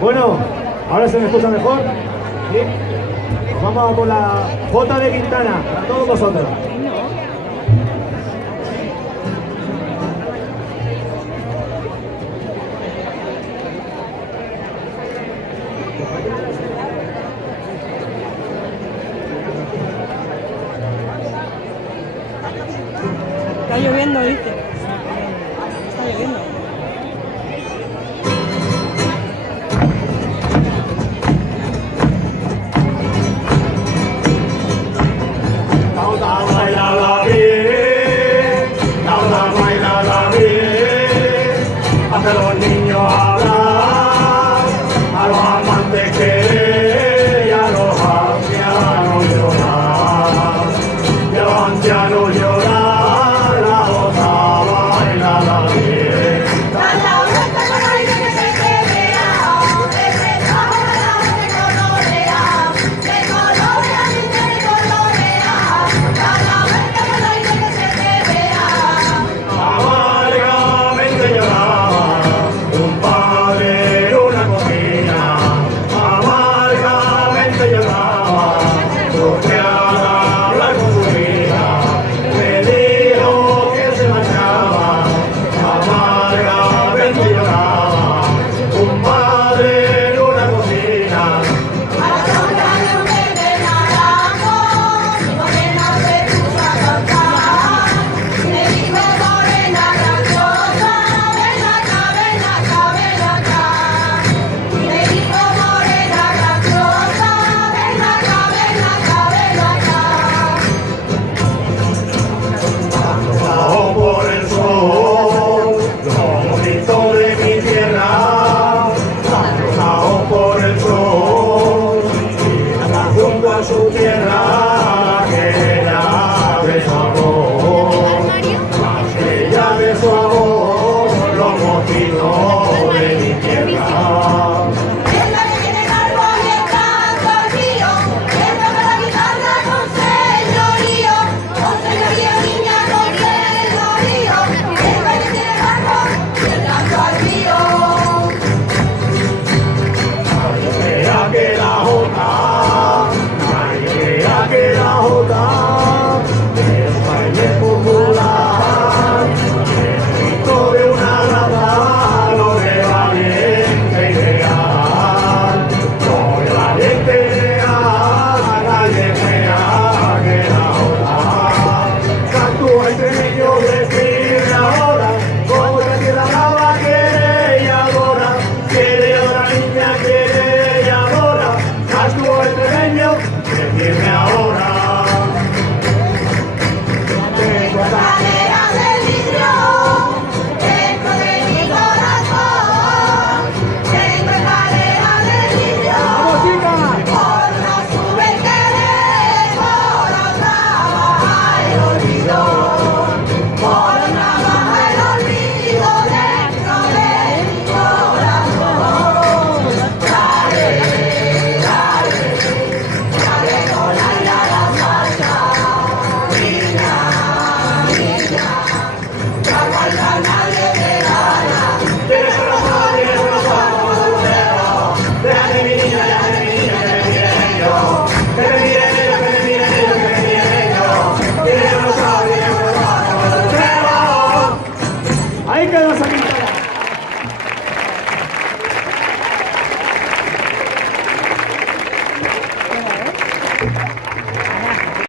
Bueno, ahora se me escucha mejor. ¿Sí? Vamos con la Jota de Quintana, para todos vosotros. Está lloviendo, dice. Está lloviendo. A los niños hablar, a los amantes querer y a los ancianos llorar. Y a los ancianos llorar, la otra baila la bien. Da la vuelta con aire que se te vea, empezamos a la gente colorea, de colorea, de colorea. Da la vuelta con aire que se te vea. Amargamente lloraba un padre en una cocina, amargamente lloraba porque al hablar con su hija le dijo que se marchaba. Amargamente lloraba un padre en una cocina. A la sombra de un verde naranjo, mi morena se puso a cantar. Me dijo morena graciosa, ven acá, ven acá, ven acá. Me dijo morena graciosa, ven acá, ven acá, ven acá. Bajo por el sol, lo bonito de mi tierra, bajo por el sol, y anda junto a su tierra, que ella de su amor, que ella de su amor, los motivos de mi tierra. Es la que tiene el árbol y el canto al río, que toca la guitarra con señorío, niña, con señorío. Es la que tiene el árbol y el canto al río. Vea que la jota, vea que la jota, es baile popular, es grito de una raza, lo de valiente y leal, lo de valiente y leal, callejea que la jota, cantúa entre niños de firme ahora, como la tierra brava quiere y adora, niña quiere y adora, cantúa entre niños de firme ahora. Tengo Escalera de vidrio dentro de mi corazón. Tengo escalera de vidrio. Por una sube el querer, por otra baja el olvido. Por otra baja el olvido dentro de mi corazón. Dale, dale, dale con la salsa. Niña, niña, la guarda nadie te gana. tienes razón, déjame mi niña, déjame mi niña, que me miren yo, que me miren ellos, que me miren ellos, que me miren ellos, tiene razón, ahí quedó esa niña.